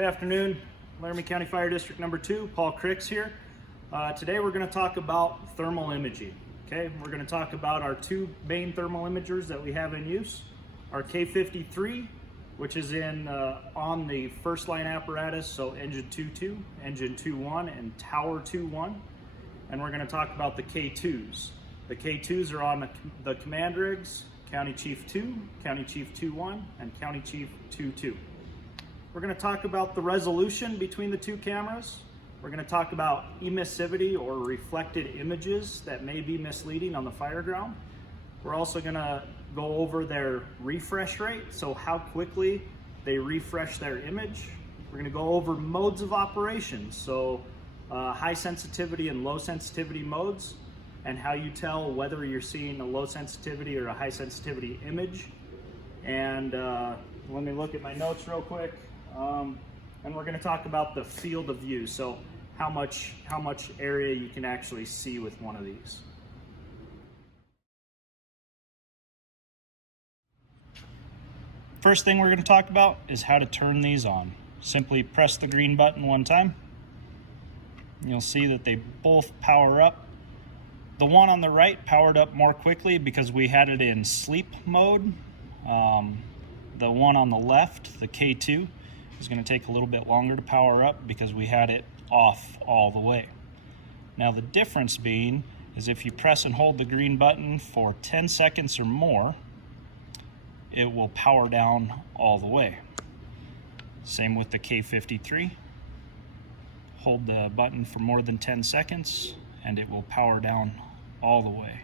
Good afternoon, Laramie County Fire District number 2, Paul Cricks here. Today we're going to talk about thermal imaging. Okay, we're going to talk about our two main thermal imagers that we have in use. Our K53, which is on the first line apparatus, so engine 2.2, engine 2.1, and tower 2.1. And we're going to talk about the K2s. The K2s are on the command rigs, County Chief 2, County Chief 2.1, and County Chief 2.2. We're going to talk about the resolution between the two cameras. We're going to talk about emissivity or reflected images that may be misleading on the fire ground. We're also going to go over their refresh rate, so how quickly they refresh their image. We're going to go over modes of operation, so high sensitivity and low sensitivity modes, and how you tell whether you're seeing a low sensitivity or a high sensitivity image. And let me look at my notes real quick. And we're going to talk about the field of view, so how much area you can actually see with one of these. First thing we're going to talk about is how to turn these on. Simply press the green button one time. You'll see that they both power up. The one on the right powered up more quickly because we had it in sleep mode. The one on the left, the K2, is going to take a little bit longer to power up because we had it off all the way. Now the difference being is if you press and hold the green button for 10 seconds or more, it will power down all the way. Same with the K53. Hold the button for more than 10 seconds and it will power down all the way.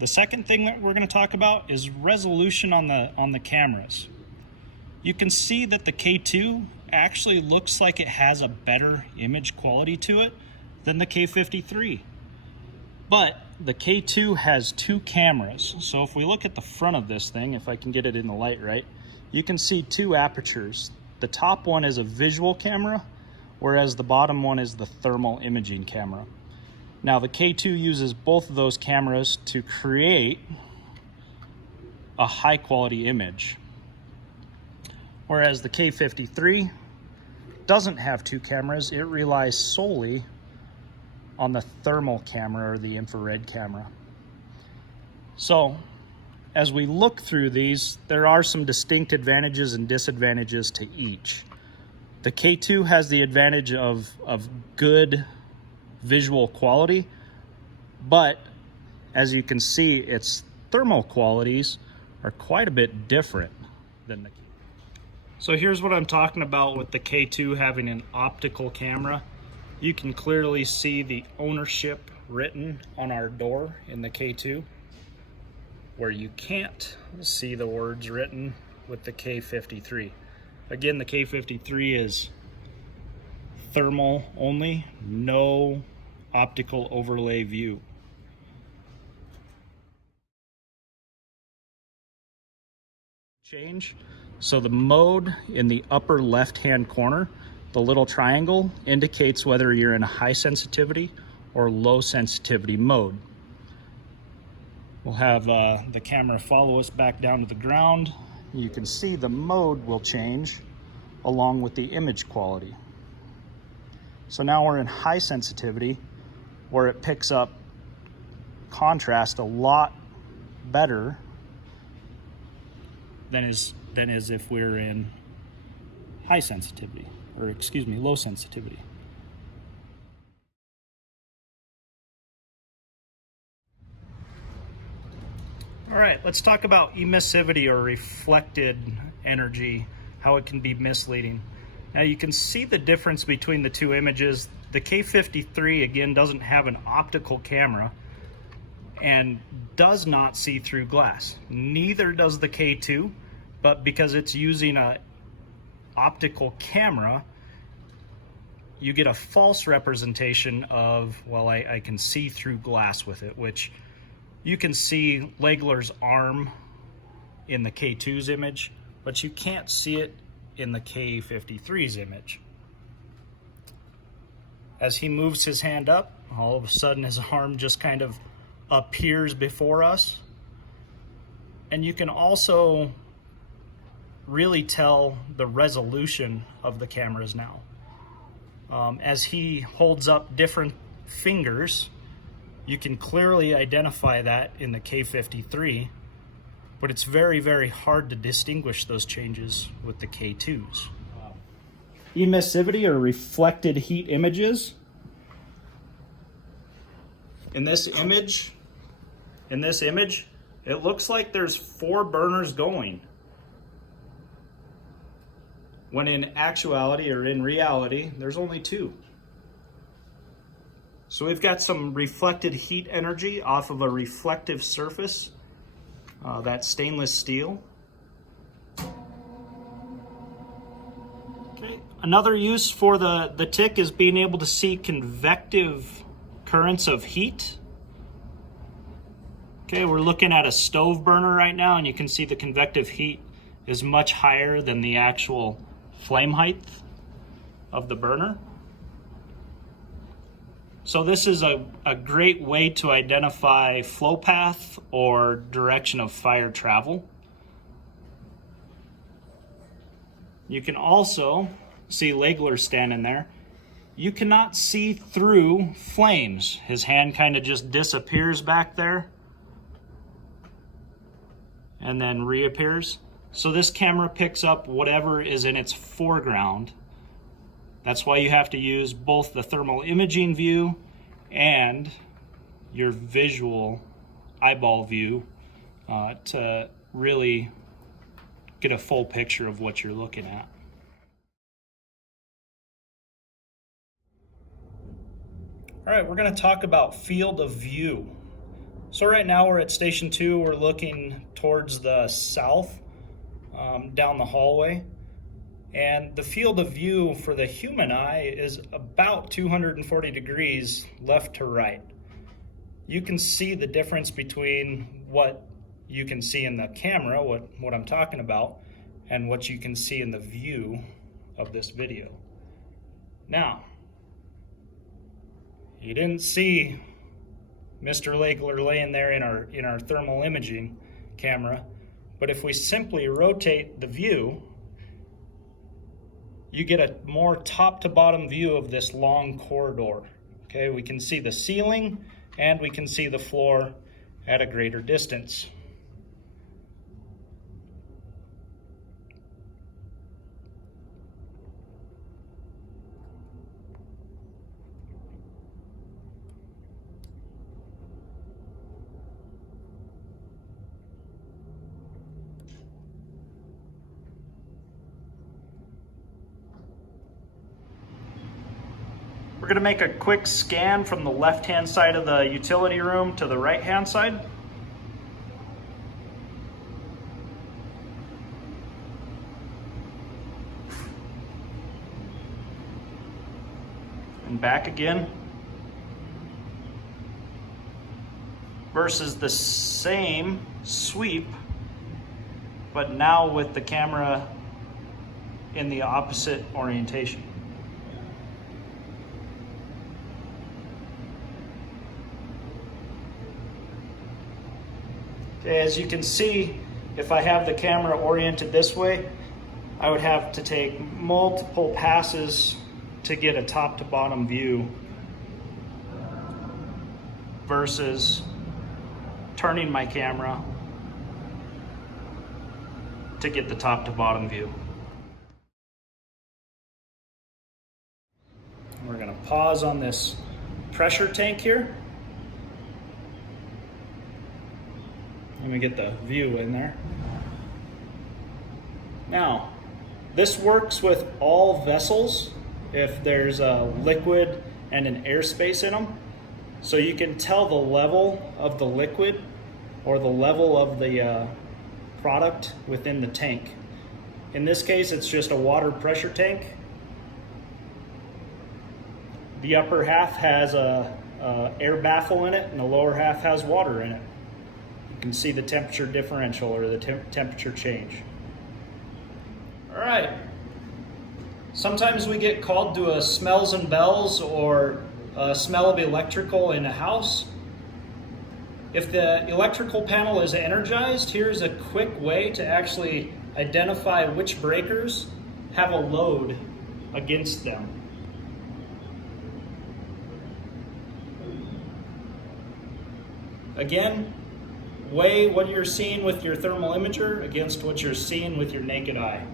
The second thing that we're going to talk about is resolution on the cameras. You can see that the K2 actually looks like it has a better image quality to it than the K53. But the K2 has two cameras. So if we look at the front of this thing, if I can get it in the light right, you can see two apertures. The top one is a visual camera, whereas the bottom one is the thermal imaging camera. Now the K2 uses both of those cameras to create a high quality image, whereas the K53 doesn't have two cameras. It relies solely on the thermal camera or the infrared camera. So as we look through these, there are some distinct advantages and disadvantages to each. The K2 has the advantage of good visual quality, but as you can see, its thermal qualities are quite a bit different than the K2. So here's what I'm talking about with the K2 having an optical camera. You can clearly see the ownership written on our door in the K2, where you can't see the words written with the K53. Again, the K53 is thermal only, no optical overlay view. Change. So the mode in the upper left-hand corner, the little triangle, indicates whether you're in a high sensitivity or low sensitivity mode. We'll have the camera follow us back down to the ground. You can see the mode will change along with the image quality. So now we're in high sensitivity, where it picks up contrast a lot better than is if we're in high sensitivity, or excuse me, low sensitivity. All right, let's talk about emissivity or reflected energy, how it can be misleading. Now you can see the difference between the two images. The K53, again, doesn't have an optical camera and does not see through glass. Neither does the K2, but because it's using an optical camera, you get a false representation of, well, I can see through glass with it, which you can see Legler's arm in the K2's image, but you can't see it in the K53's image. As he moves his hand up, all of a sudden his arm just kind of appears before us. And you can also really tell the resolution of the cameras now. As he holds up different fingers, you can clearly identify that in the K53, but it's very, very hard to distinguish those changes with the K2s. Emissivity, or reflected heat images. In this image, it looks like there's 4 burners going, when in actuality, or in reality, there's only 2. So we've got some reflected heat energy off of a reflective surface, that stainless steel. Okay. Another use for the TIC is being able to see convective currents of heat. Okay, we're looking at a stove burner right now, and you can see the convective heat is much higher than the actual flame height of the burner. So this is a great way to identify flow path or direction of fire travel. You can also see Legler standing there. You cannot see through flames. His hand kind of just disappears back there and then reappears. So this camera picks up whatever is in its foreground. That's why you have to use both the thermal imaging view and your visual eyeball view to really get a full picture of what you're looking at. All right, we're going to talk about field of view. So right now we're at Station 2. We're looking towards the south, down the hallway. And the field of view for the human eye is about 240 degrees left to right. You can see the difference between what you can see in the camera, what I'm talking about, and what you can see in the view of this video. Now, you didn't see Mr. Legler laying there in our thermal imaging camera, but if we simply rotate the view, you get a more top to bottom view of this long corridor. Okay, we can see the ceiling and we can see the floor at a greater distance. We're going to make a quick scan from the left-hand side of the utility room to the right-hand side. And back again. Versus the same sweep, but now with the camera in the opposite orientation. As you can see, if I have the camera oriented this way, I would have to take multiple passes to get a top to bottom view versus turning my camera to get the top to bottom view. We're going to pause on this pressure tank here. Let me get the view in there. Now, this works with all vessels if there's a liquid and an airspace in them. So you can tell the level of the liquid or the level of the product within the tank. In this case, it's just a water pressure tank. The upper half has a air baffle in it and the lower half has water in it. You can see the temperature differential or the temperature change. All right. Sometimes we get called to a smells and bells or a smell of electrical in a house. If the electrical panel is energized, here's a quick way to actually identify which breakers have a load against them. Again, weigh what you're seeing with your thermal imager against what you're seeing with your naked eye.